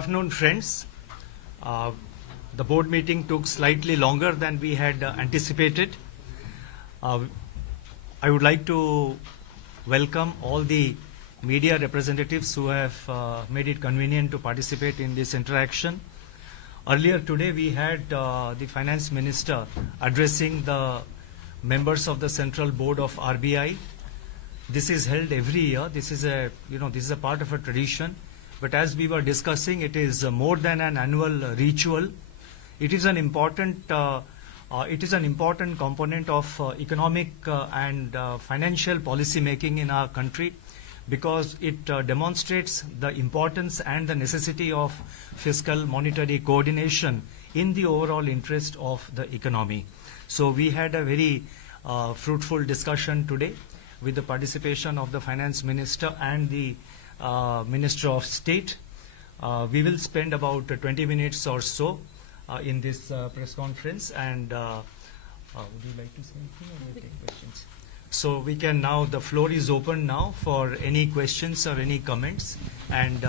Good afternoon, friends. The board meeting took slightly longer than we had anticipated. I would like to welcome all the media representatives who have made it convenient to participate in this interaction. Earlier today, we had the Finance Minister addressing the members of the Central Board of RBI. This is held every year. This is a part of a tradition. But as we were discussing, it is more than an annual ritual. It is an important component of economic and financial policy making in our country, because it demonstrates the importance and the necessity of fiscal monetary coordination in the overall interest of the economy. So we had a very fruitful discussion today with the participation of the Finance Minister and the Minister of State. We will spend about 20 minutes or so in this press conference, and would you like to say anything or will take questions? So we can now, the floor is open now for any questions or any comments, and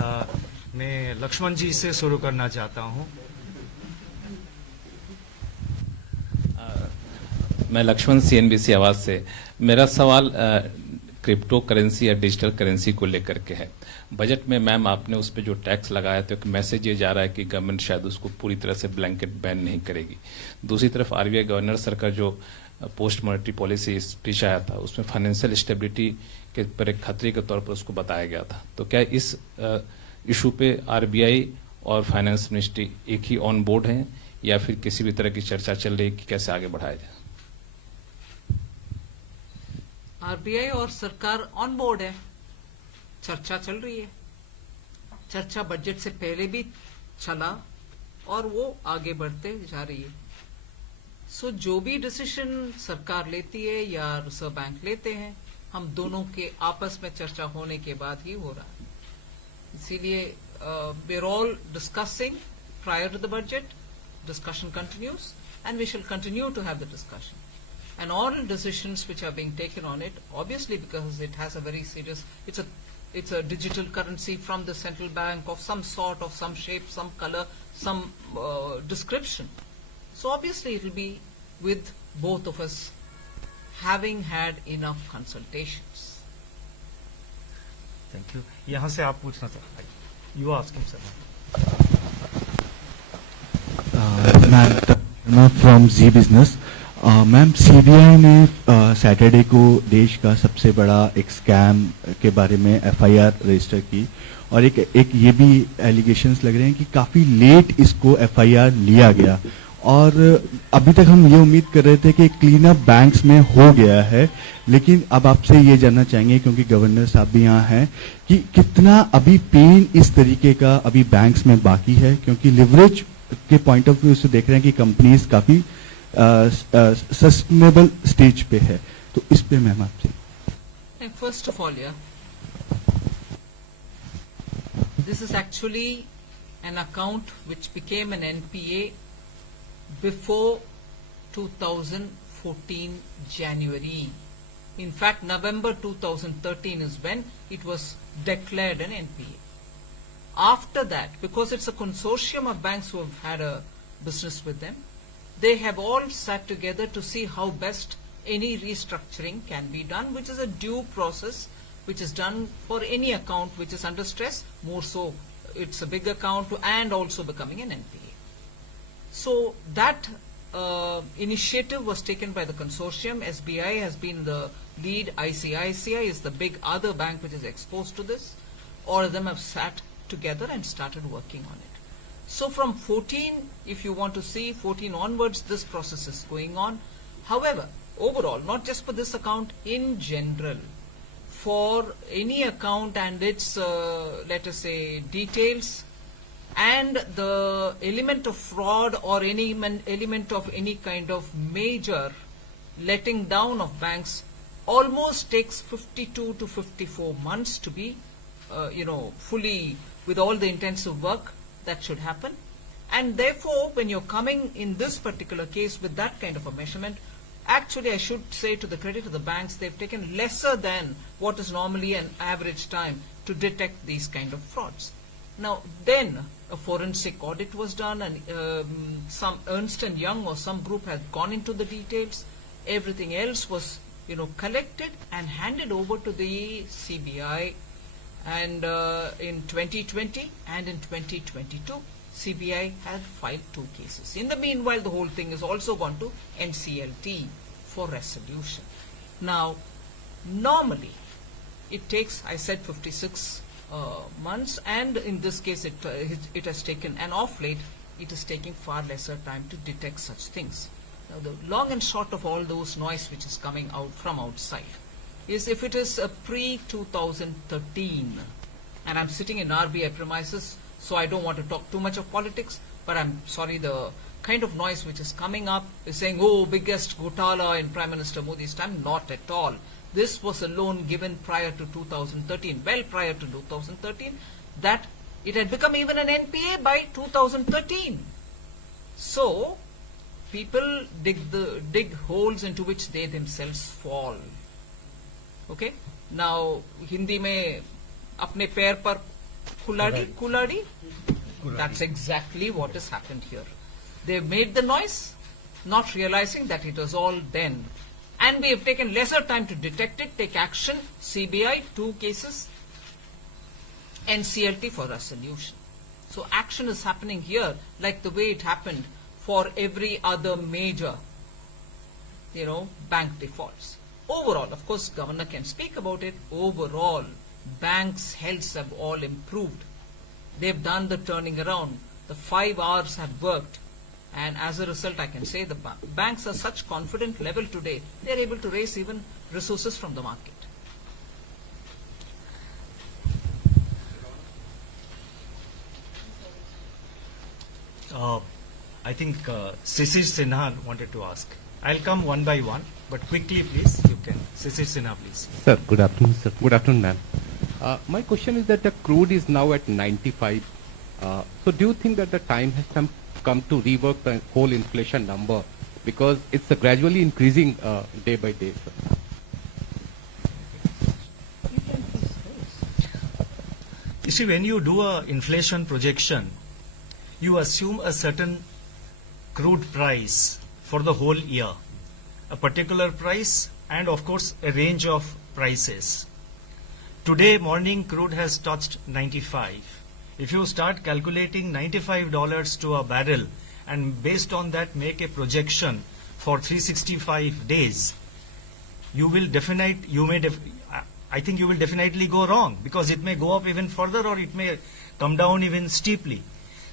मैं लक्ष्मण जी से शुरू करना चाहता हूँ. मैं Lakshman CNBC आवाज से. मेरा सवाल क्रिप्टो करेंसी या डिजिटल करेंसी को लेकर के है. बजट में मैम आपने उस पर जो टैक्स लगाया तो एक मैसेज ये जा रहा है कि गवर्नमेंट शायद उसको पूरी तरह से ब्लैंकेट बैन नहीं करेगी. दूसरी तरफ RBI गवर्नर सर का जो पोस्ट मॉनेटरी पॉलिसी स्पीच आया था उसमें फाइनेंशियल स्टेबिलिटी के पर एक खतरे के तौर पर उसको बताया गया था. तो क्या इस इशू पे RBI और फाइनेंस मिनिस्ट्री एक ही ऑन बोर्ड हैं या फिर किसी भी तरह की चर्चा चल रही है कि कैसे आगे बढ़ाया जाए? RBI और सरकार ऑन बोर्ड है. चर्चा चल रही है. चर्चा बजट से पहले भी चला और वो आगे बढ़ते जा रही है. सो जो भी डिसीजन सरकार लेती है या रिजर्व बैंक लेते हैं, हम दोनों के आपस में चर्चा होने के बाद ही हो रहा है. इसीलिए we are all discussing prior to the budget. Discussion continues and we shall continue to have the discussion. And all decisions which are being taken on it, obviously because it has a very serious, it's a digital currency from the central bank of some sort, of some shape, some color, some description. So obviously it will be with both of us having had enough consultations. Thank you. यहाँ से आप पूछना चाहते हैं. You ask him, sir. Ma'am, from Z Business. Ma'am CBI ने Saturday को देश का सबसे बड़ा एक स्कैम के बारे में FIR रजिस्टर की, और एक ये भी एलिगेशंस लग रहे हैं कि काफ़ी लेट इसको FIR लिया गया, और अभी तक हम ये उम्मीद कर रहे थे कि क्लीन अप बैंक्स में हो गया है. लेकिन अब आपसे ये जानना चाहेंगे, क्योंकि गवर्नर साहब भी यहाँ हैं, कि कितना अभी पेन इस तरीके का अभी बैंक्स में बाकी है, क्योंकि लिवरेज के पॉइंट ऑफ व्यू से देख रहे हैं कि कंपनीज काफ़ी सस्टेनेबल स्टेज पे है. तो इस पे मैम आपसे. First of all, this is actually an account which became an NPA before 2014 January. In fact, November 2013 is when it was declared an NPA. After that, because it's a consortium of banks who have had a business with them, they have all sat together to see how best any restructuring can be done, which is a due process, which is done for any account which is under stress. More so, it's a big account and also becoming an NPA. So that initiative was taken by the consortium. SBI has been the lead. ICICI is the big other bank which is exposed to this. All of them have sat together and started working on it. So from 14, if you want to see 14 onwards, this process is going on. However, overall, not just for this account, in general, for any account and its, let us say, details, and the element of fraud or any element of any kind of major letting down of banks almost takes 52 to 54 months to be, fully, with all the intensive work that should happen. And therefore, when you're coming in this particular case with that kind of a measurement, actually I should say, to the credit of the banks, they've taken lesser than what is normally an average time to detect these kind of frauds. Now, then a forensic audit was done, and some Ernst and Young or some group had gone into the details. Everything else was, collected and handed over to the CBI. And in 2020 and in 2022, CBI had filed 2 cases. In the meanwhile, the whole thing has also gone to NCLT for resolution. Now, normally, it takes, I said, 56 months, and in this case it has taken, and off late it is taking far lesser time to detect such things. Now the long and short of all those noise which is coming out from outside is, if it is a pre-2013, and I'm sitting in RBI premises, so I don't want to talk too much of politics, but I'm sorry, the kind of noise which is coming up is saying, oh, biggest Ghotala in Prime Minister Modi's time. Not at all. This was a loan given prior to 2013, well prior to 2013, that it had become even an NPA by 2013. So, people dig holes into which they themselves fall. Okay? Now, Hindi mein apne pair par kuladi? That's exactly what has happened here. They made the noise, not realizing that it was all then. And we have taken lesser time to detect it, take action, CBI, 2 cases, NCLT for resolution. So action is happening here like the way it happened for every other major, bank defaults. Overall, of course, Governor can speak about it. Overall, banks' healths have all improved. They've done the turning around. The 5 Rs have worked. And as a result, I can say the banks are such confident level today, they're able to raise even resources from the market. I think Sisir Sinha wanted to ask. I'll come one by one, but quickly, please, you can. Sisir Sinha, please. Sir, good afternoon, sir. Good afternoon, ma'am. My question is that the crude is now at 95. So do you think that the time has come to rework the whole inflation number, because it's gradually increasing day by day, sir? You see, when you do a inflation projection, you assume a certain crude price for the whole year, a particular price, and of course a range of prices. Today morning crude has touched 95. If you start calculating $95 to a barrel and based on that make a projection for 365 days, I think you will definitely go wrong, because it may go up even further or it may come down even steeply.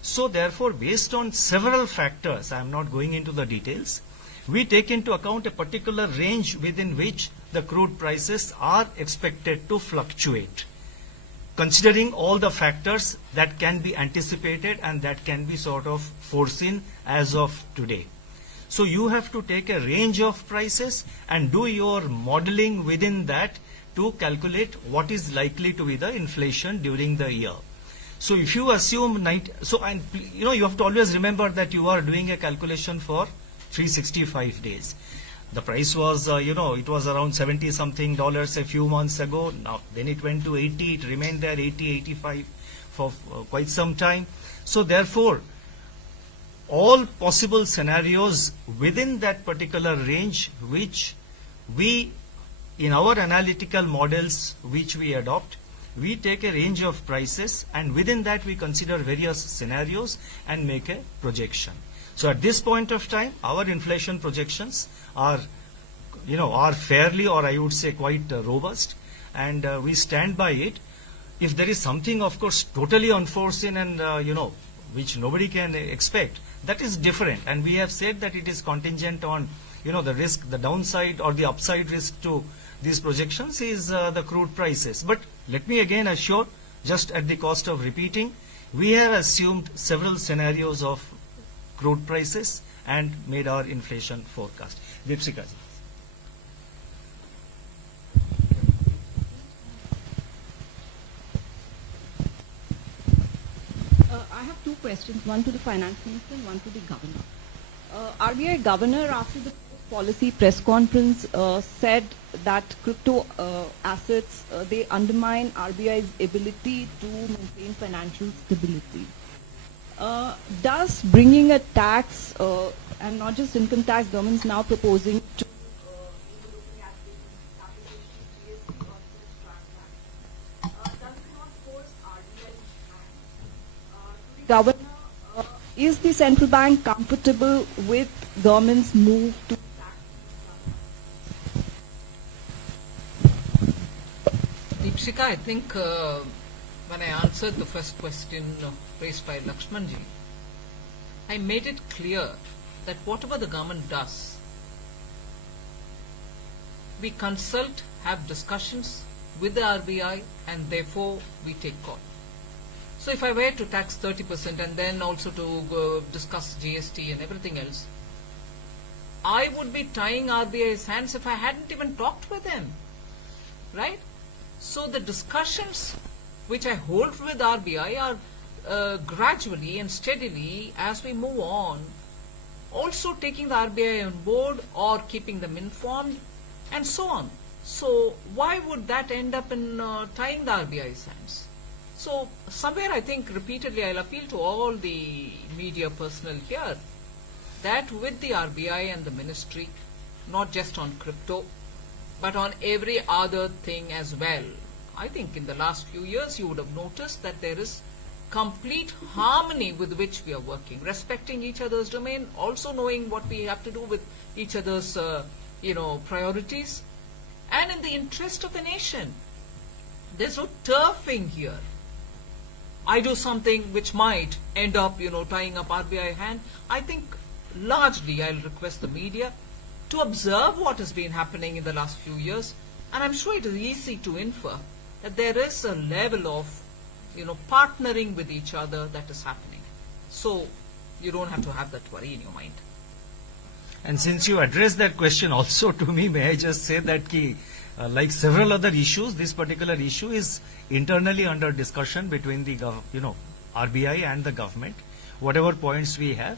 So therefore, based on several factors, I am not going into the details, we take into account a particular range within which the crude prices are expected to fluctuate, considering all the factors that can be anticipated and that can be sort of foreseen as of today. So you have to take a range of prices and do your modeling within that to calculate what is likely to be the inflation during the year. So if you assume you have to always remember that you are doing a calculation for 365 days. The price was, it was around $70 something a few months ago. Now, then it went to 80. It remained there 80, 85 for quite some time. So therefore, all possible scenarios within that particular range, which we, in our analytical models, which we adopt, we take a range of prices, and within that we consider various scenarios and make a projection. So at this point of time, our inflation projections are fairly, or I would say quite robust, and we stand by it. If there is something, of course, totally unforeseen and which nobody can expect, that is different, and we have said that it is contingent on the risk, the downside or the upside risk to these projections is the crude prices. But let me again assure, just at the cost of repeating, we have assumed several scenarios of crude prices and made our inflation forecast. Deepsika ji. I have 2 questions, one to the finance minister and one to the governor. RBI governor, after the policy press conference said that crypto assets they undermine RBI's ability to maintain financial stability. Does bringing a tax and not just income tax, government's now proposing to looking at the application GST on such transactions, does it not force RBI's hand to the governor? Is the central bank comfortable with government's move to tax? Deepshika, I think when I answered the first question raised by Lakshmanji, I made it clear that whatever the government does, we consult, have discussions with the RBI, and therefore we take call. So if I were to tax 30% and then also to discuss GST and everything else, I would be tying RBI's hands if I hadn't even talked with them, right? So the discussions which I hold with RBI are gradually and steadily as we move on, also taking the RBI on board or keeping them informed and so on. So why would that end up in tying the RBI's hands? So somewhere I think repeatedly I'll appeal to all the media personnel here that with the RBI and the ministry, not just on crypto, but on every other thing as well. I think in the last few years you would have noticed that there is complete harmony with which we are working, respecting each other's domain, also knowing what we have to do with each other's priorities, and in the interest of the nation. There's no turfing here. I do something which might end up, tying up RBI hand. I think largely I'll request the media to observe what has been happening in the last few years, and I'm sure it is easy to infer that there is a level of, partnering with each other that is happening. So you don't have to have that worry in your mind. And since you addressed that question also to me, may I just say that like several other issues, this particular issue is internally under discussion between the RBI and the government. Whatever points we have,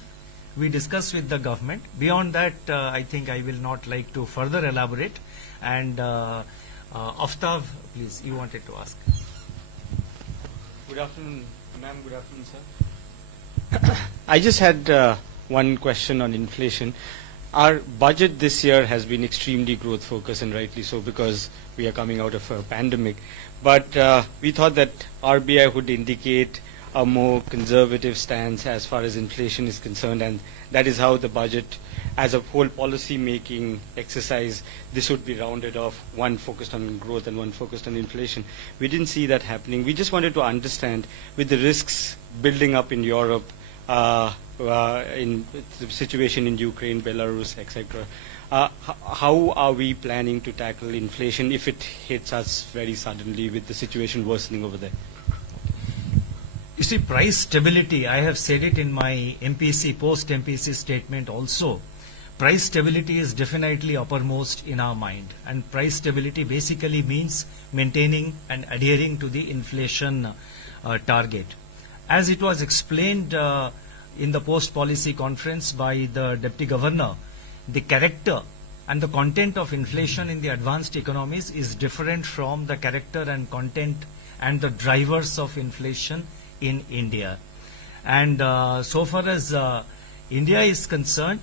we discuss with the government. Beyond that, I think I will not like to further elaborate. And Aftab, please, you wanted to ask. Good afternoon, ma'am. Good afternoon, sir. I just had one question on inflation. Our budget this year has been extremely growth focused, and rightly so, because we are coming out of a pandemic. But we thought that RBI would indicate a more conservative stance as far as inflation is concerned, and that is how the budget, as a whole policy making exercise, this would be rounded off, one focused on growth and one focused on inflation. We didn't see that happening. We just wanted to understand, with the risks building up in Europe, in the situation in Ukraine, Belarus, etc., how are we planning to tackle inflation if it hits us very suddenly with the situation worsening over there? You see, price stability, I have said it in my MPC, post-MPC statement also. Price stability is definitely uppermost in our mind. And price stability basically means maintaining and adhering to the inflation target. As it was explained in the post-policy conference by the Deputy Governor, the character and the content of inflation in the advanced economies is different from the character and content and the drivers of inflation in India. And so far as India is concerned,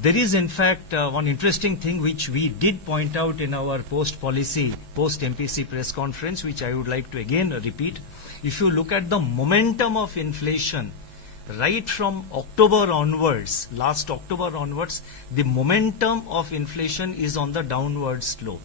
there is in fact one interesting thing which we did point out in our post-policy, post-MPC press conference, which I would like to again repeat. If you look at the momentum of inflation, right from October onwards, last October onwards, the momentum of inflation is on the downward slope.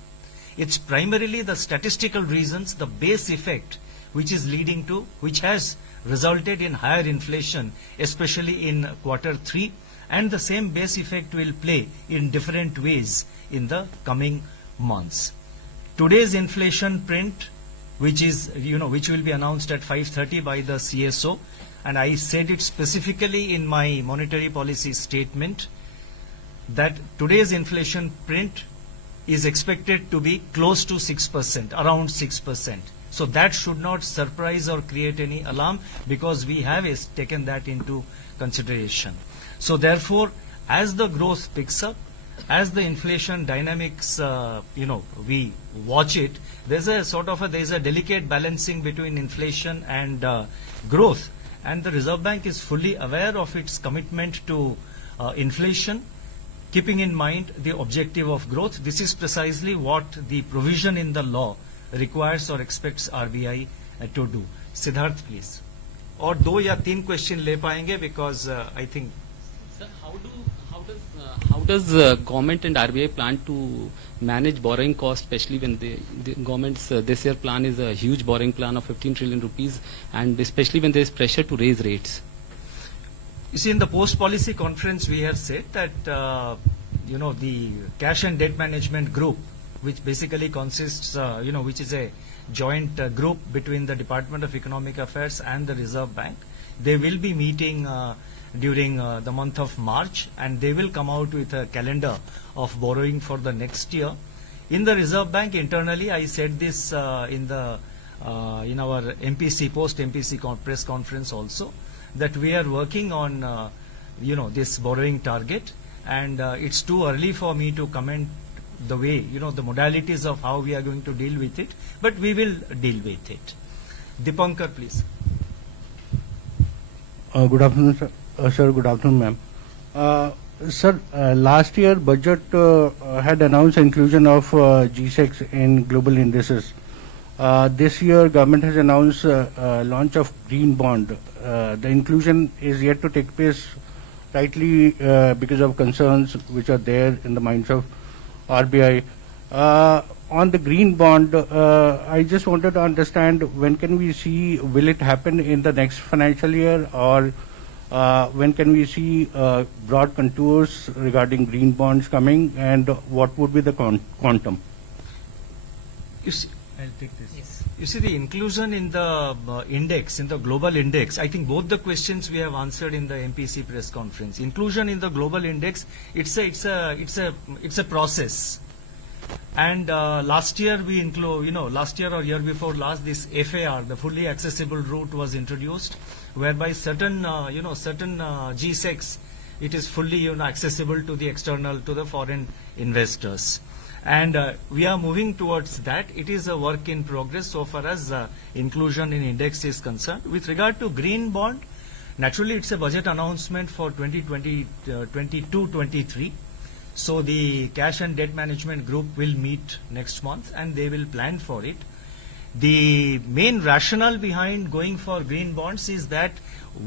It's primarily the statistical reasons, the base effect, which is leading to, which has resulted in higher inflation, especially in Q3, and the same base effect will play in different ways in the coming months. Today's inflation print, which is, which will be announced at 5:30 by the CSO, and I said it specifically in my monetary policy statement, that today's inflation print is expected to be close to 6%, around 6%. So that should not surprise or create any alarm, because we have taken that into consideration. So therefore, as the growth picks up, as the inflation dynamics, we watch it, there's a delicate balancing between inflation and growth. And the Reserve Bank is fully aware of its commitment to inflation, keeping in mind the objective of growth. This is precisely what the provision in the law requires or expects RBI to do. Siddharth, please. और 2 या 3 question ले पाएंगे because I think. Sir, how does government and RBI plan to manage borrowing costs, especially when the government's this year plan is a huge borrowing plan of 15 trillion rupees, and especially when there is pressure to raise rates? You see, in the post-policy conference, we have said that, the cash and debt management group, which basically consists, which is a joint group between the Department of Economic Affairs and the Reserve Bank, they will be meeting during the month of March, and they will come out with a calendar of borrowing for the next year. In the Reserve Bank internally, I said this in our MPC, post-MPC press conference also, that we are working on, this borrowing target, and it's too early for me to comment the way, the modalities of how we are going to deal with it, but we will deal with it. Dipankar, please. Good afternoon, sir. Sir, good afternoon, ma'am. Sir, last year budget had announced inclusion of G6 in global indices. This year, government has announced launch of green bond. The inclusion is yet to take place, rightly because of concerns which are there in the minds of RBI. On the green bond, I just wanted to understand when can we see, will it happen in the next financial year, or when can we see broad contours regarding green bonds coming, and what would be the quantum? You see, I'll take this. Yes. You see, the inclusion in the index, in the global index, I think both the questions we have answered in the MPC press conference. Inclusion in the global index, it's a process. And last year last year or year before last, this FAR, the fully accessible route, was introduced, whereby certain G6, it is fully accessible to the external, to the foreign investors. And we are moving towards that. It is a work in progress so far as inclusion in index is concerned. With regard to green bond, naturally it's a budget announcement for 2022-23. So the cash and debt management group will meet next month and they will plan for it. The main rationale behind going for green bonds is that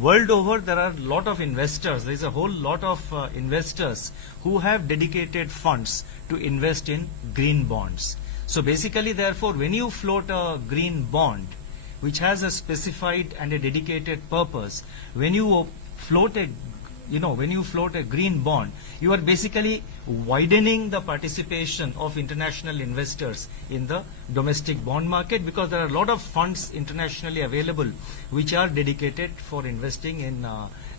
world over there are a lot of investors. There is a whole lot of investors who have dedicated funds to invest in green bonds. So basically, therefore, when you float a green bond, which has a specified and a dedicated purpose, when you float a green bond, you are basically widening the participation of international investors in the domestic bond market, because there are a lot of funds internationally available which are dedicated for investing in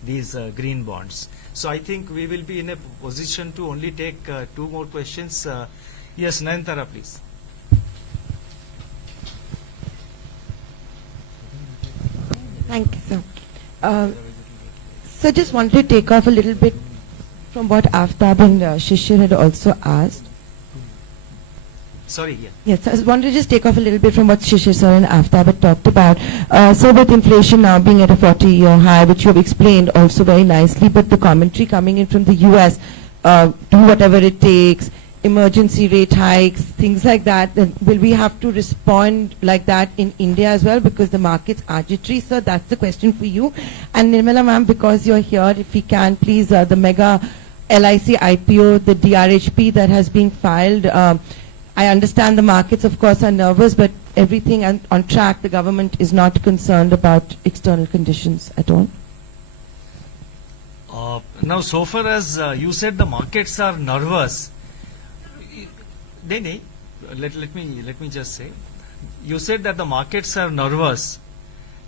these green bonds. So I think we will be in a position to only take 2 more questions. Yes, Nayantara, please. Thank you, sir. So just wanted to take off a little bit from what Aftab and Shishir had also asked. Sorry, yeah. Yes, I wanted to just take off a little bit from what Shishir sir and Aftab had talked about. So with inflation now being at a 40-year high, which you have explained also very nicely, but the commentary coming in from the US, do whatever it takes, emergency rate hikes, things like that, then will we have to respond like that in India as well, because the markets are jittery? Sir, that's the question for you. And Nirmala ma'am, because you're here, if we can, please, the mega LIC IPO, the DRHP that has been filed, I understand the markets, of course, are nervous, but everything on track. The government is not concerned about external conditions at all. Now, so far as you said the markets are nervous, let me just say, you said that the markets are nervous.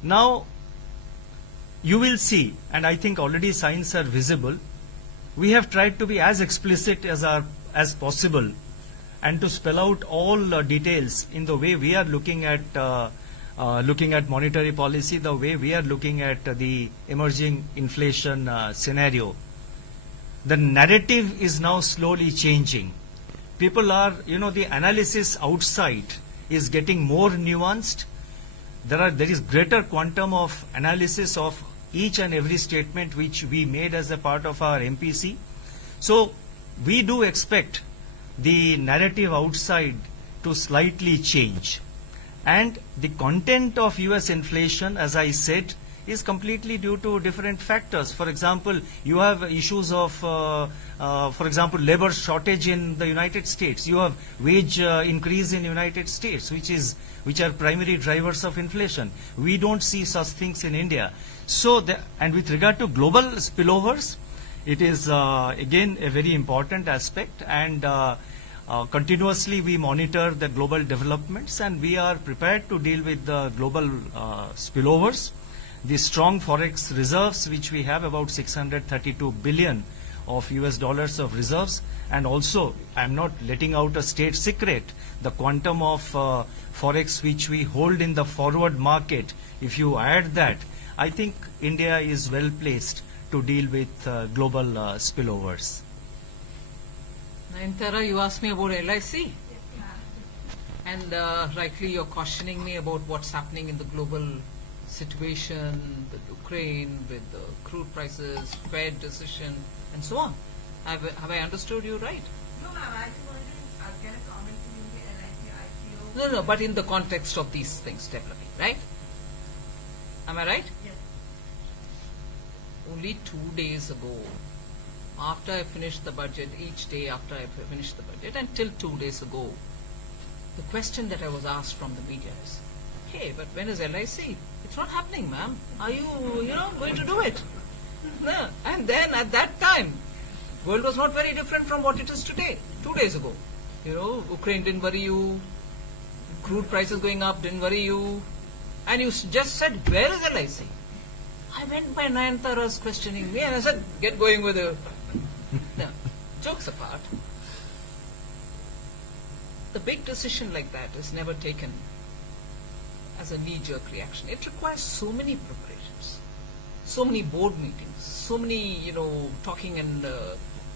Now, you will see, and I think already signs are visible. We have tried to be as explicit as possible, and to spell out all details in the way we are looking at monetary policy, the way we are looking at the emerging inflation scenario. the narrative is now slowly changing. People are, the analysis outside is getting more nuanced. There is greater quantum of analysis of each and every statement which we made as a part of our MPC. So we do expect the narrative outside to slightly change. And the content of US inflation, as I said, is completely due to different factors. For example, you have issues of, for example, labor shortage in the United States. You have wage increase in United States, which are primary drivers of inflation. We don't see such things in India. So, and with regard to global spillovers, it is again a very important aspect, and continuously we monitor the global developments, and we are prepared to deal with the global spillovers. The strong forex reserves, which we have about 632 billion of US dollars of reserves, and also I'm not letting out a state secret, the quantum of forex which we hold in the forward market. If you add that, I think India is well placed to deal with global spillovers. Nayantara, you asked me about LIC. And rightly you're cautioning me about what's happening in the global situation with Ukraine, with the crude prices, Fed decision, and so on. Have I understood you right? No, ma'am, I just wanted to get a comment from you on the LIC IPO. No, but in the context of these things developing, right? Am I right? Yes. Only 2 days ago, after I finished the budget, each day after I finished the budget, until 2 days ago, the question that I was asked from the media is, hey, but when is LIC? It's not happening, ma'am. Are you, going to do it? No. And then at that time, world was not very different from what it is today, 2 days ago. Ukraine didn't worry you, crude prices going up didn't worry you, and you just said, where is LIC? I went by Nayantara's questioning me, and I said, get going with it. No, jokes apart, the big decision like that is never taken as a knee-jerk reaction. It requires so many preparations, so many board meetings, so many, talking and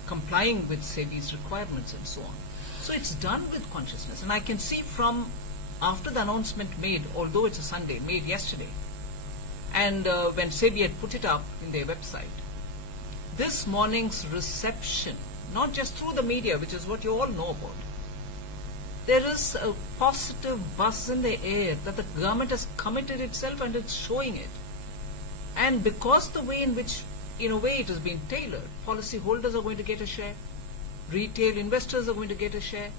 complying with SEBI's requirements and so on. So it's done with consciousness. And I can see from after the announcement made, although it's a Sunday, made yesterday, and when SEBI had put it up in their website, this morning's reception, not just through the media, which is what you all know about, there is a positive buzz in the air that the government has committed itself and it's showing it. And because the way in which, in a way, it has been tailored, policy holders are going to get a share, retail investors are going to get a share,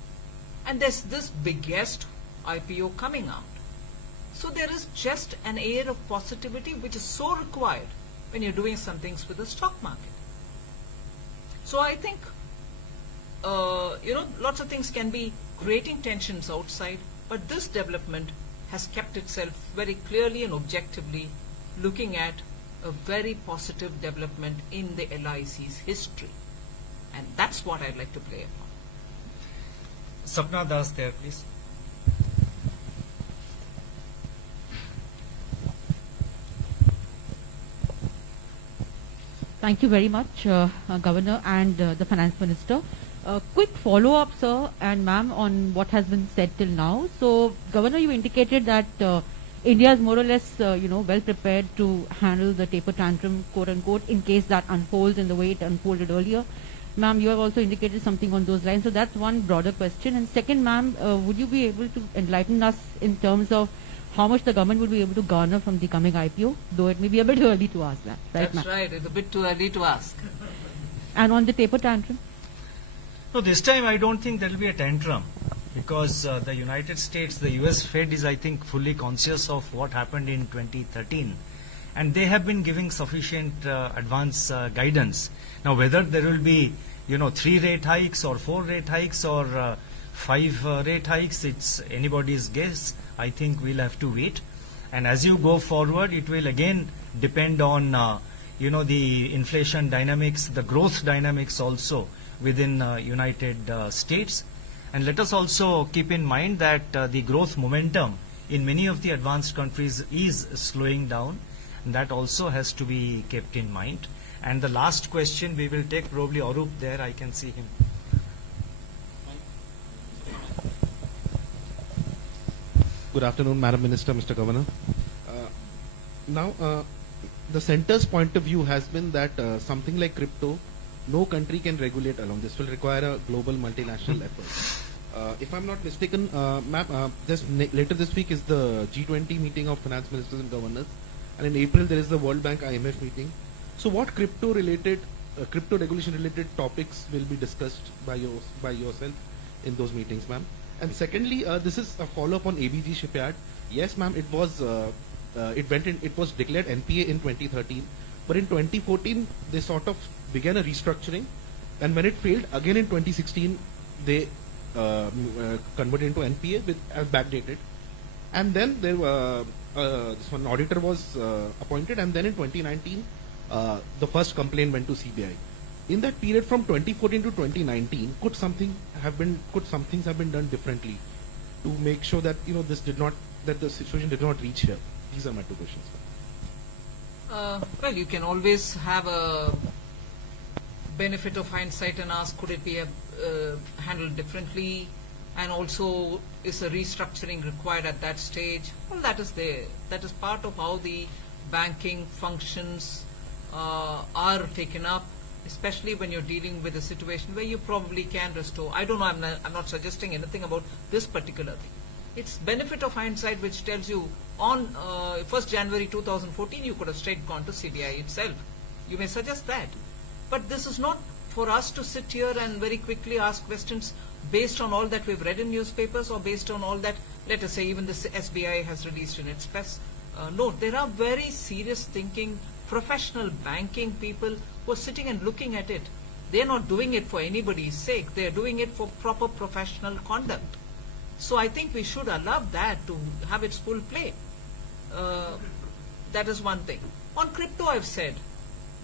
and there's this biggest IPO coming out. So there is just an air of positivity which is so required when you're doing some things with the stock market. So I think, lots of things can be creating tensions outside, but this development has kept itself very clearly and objectively looking at a very positive development in the LIC's history. And that's what I'd like to play upon. Sapna Das there, please. Thank you very much, Governor and the Finance Minister. Quick follow-up, sir and ma'am, on what has been said till now. So, Governor, you indicated that India is more or less, well prepared to handle the taper tantrum, quote-unquote, in case that unfolds in the way it unfolded earlier. Ma'am, you have also indicated something on those lines. So, that's one broader question. And second, ma'am, would you be able to enlighten us in terms of how much the government will be able to garner from the coming IPO, though it may be a bit early to ask that, right? That's right, it's a bit too early to ask. And on the taper tantrum? No, this time I don't think there will be a tantrum, because the United States, the US Fed is, I think, fully conscious of what happened in 2013, and they have been giving sufficient advance guidance. Now, whether there will be, 3 rate hikes or 4 rate hikes or 5 rate hikes, it's anybody's guess. I think we'll have to wait. And as you go forward, it will again depend on, the inflation dynamics, the growth dynamics also within United States. And let us also keep in mind that the growth momentum in many of the advanced countries is slowing down, and that also has to be kept in mind. And the last question we will take, probably Arup there, I can see him. Good afternoon, Madam Minister, Mr. Governor. Now, the centre's point of view has been that something like crypto, no country can regulate alone. This will require a global multinational effort. If I'm not mistaken, ma'am, later this week is the G20 meeting of finance ministers and governors, and in April there is the World Bank IMF meeting. So, what crypto regulation related topics will be discussed by yourself in those meetings, ma'am? And secondly, this is a follow-up on ABG Shipyard. Yes, ma'am, it was declared NPA in 2013, but in 2014 they sort of began a restructuring, and when it failed again in 2016, they converted into NPA with backdated, and then there this one auditor was appointed, and then in 2019 the first complaint went to CBI. In that period from 2014 to 2019, could some things have been done differently to make sure that that the situation did not reach here? These are my two questions. Well, you can always have a benefit of hindsight and ask, could it be handled differently, and also is a restructuring required at that stage? Well, that is there. That is part of how the banking functions are taken up, especially when you're dealing with a situation where you probably can restore. I don't know, I'm not suggesting anything about this particular thing. It's benefit of hindsight which tells you on 1st January 2014 you could have straight gone to CBI itself. You may suggest that. But this is not for us to sit here and very quickly ask questions based on all that we've read in newspapers or based on all that, let us say, even the SBI has released in its press note. There are very serious thinking, professional banking people who are sitting and looking at it. They're not doing it for anybody's sake. They're doing it for proper professional conduct. So I think we should allow that to have its full play. That is one thing. On crypto, I've said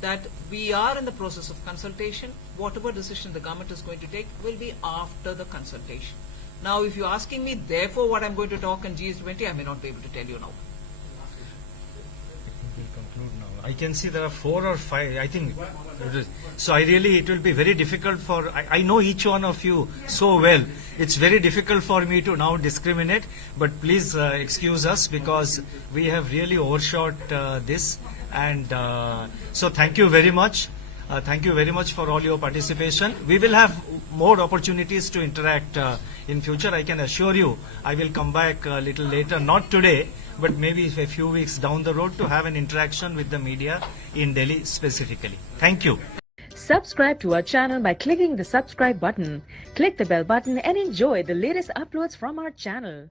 that we are in the process of consultation. Whatever decision the government is going to take will be after the consultation. Now, if you're asking me, therefore, what I'm going to talk in G20, I may not be able to tell you now. I can see there are 4 or 5, I think. So it will be very difficult for, I know each one of you so well. It's very difficult for me to now discriminate, but please excuse us because we have really overshot this. And so thank you very much. Thank you very much for all your participation. We will have more opportunities to interact in future. I can assure you I will come back a little later, not today, but maybe a few weeks down the road to have an interaction with the media in Delhi specifically. Thank you. Subscribe to our channel by clicking the subscribe button. Click the bell button and enjoy the latest uploads from our channel.